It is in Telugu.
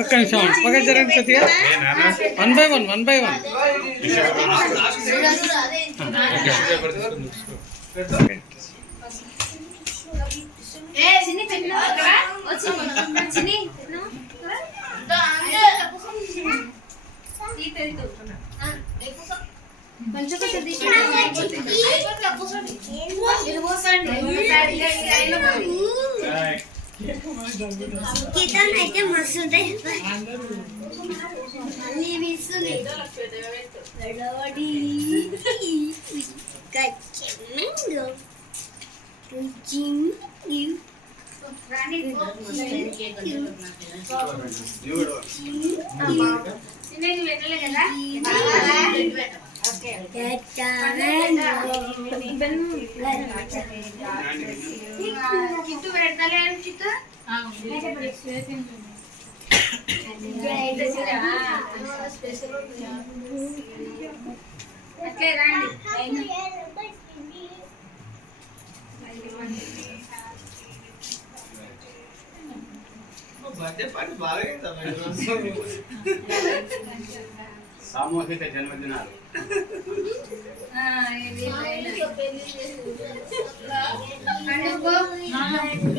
ఒక్క నిమిషం పక్క జరగండి కొద్దిగా one by one one by one ఏ గీతం అయితే మస్తు మళ్ళీ గచ్చిమంగు జింగి చిన్నకి పెట్టలే కదా చిట్టు పెడతలే అని చిట్టు అట్లే రండి సామూహిక జన్మదినాలు. Bye.